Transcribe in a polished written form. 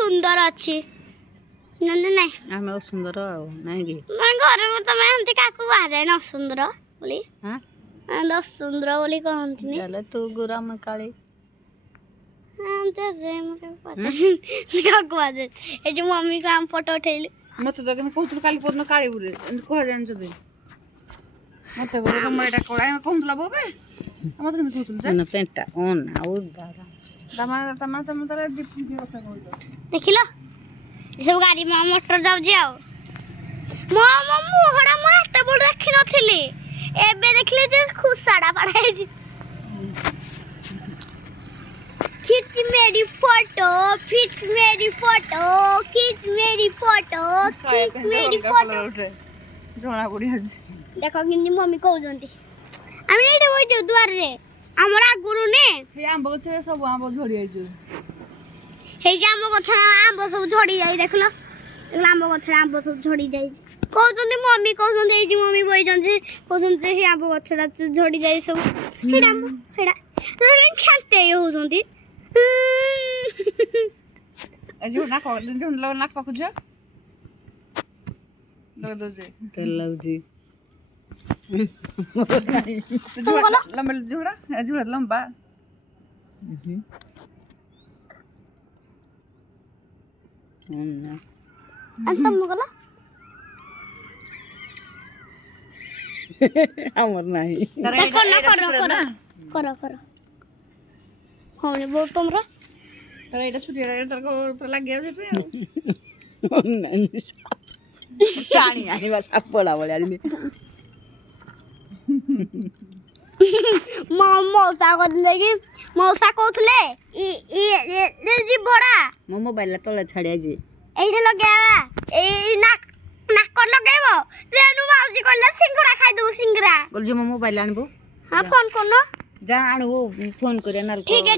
सुंदर अच्छी नंद नहीं आमे सुंदर नहीं कि मैं घर में तो मैं हमते काकू आ जाए ना सुंदर बोली हां दस सुंदर बोली कहंती नहीं चले तू गुरा में काली हम ते रे मके पास काकू आ जाए ए जो मम्मी को हम फोटो उठेली मते तो कहू तू काली पदन काली बुरे कह जान छ दे मते गोले तो मरेटा कोळा कहूतला बोबे मते कहू तू जा ना पेंटा ओन आउ दादा तमा तरे दीप की କଥା कहू देखिलो ये सब गाड़ी में मोटर जाऊ जाओ मो मुहड़ा मो एते बड़ देखि नथिली एबे देखले जे खुसाड़ा पड़ाई जी खींच मेरी फोटो खींच मेरी फोटो खींच मेरी फोटो खींच मेरी फोटो जोना पड़ी आज देखो किंदी मम्मी कहू जंती आमी एडे होई जो द्वार रे हमरा गुरु ने हे आंब गछ सब आंब झड़ी आइजो हे जे आंब गछ आंब सब झड़ी जाई देखलो आंब गछ आंब सब झड़ी जाई कहउछन्ती मम्मी कहउछन्ती ए जी मम्मी बोई जंती कहउछन्ती हे आंब गछडा झड़ी जाई सब हेडा रेन खेलते होउछन्ती अजो ना को जो नाक पाकु जा लग दो जे तेल लग जी लंबा झोड़ा झोड़ा लंबा अंत मगला हमर नाही देखो ना करो होने बोल तुमरा तर एटा छुटी रे तर को लाग गया जे पे नहीं टाणी आनी बस अपड़ा बोले आदमी मौसा करले कि मौसा कहथले ई जी बड़ा मो मोबाइल तले छाड़िया जी एठे लगावा ए नाक कर लगाइबो रेनु माउसी कहले सिंगड़ा खाइ दउ सिंगड़ा बोल जे मो मोबाइल आनबो हां फोन करनो जा आनबो फोन करे ना ठीक है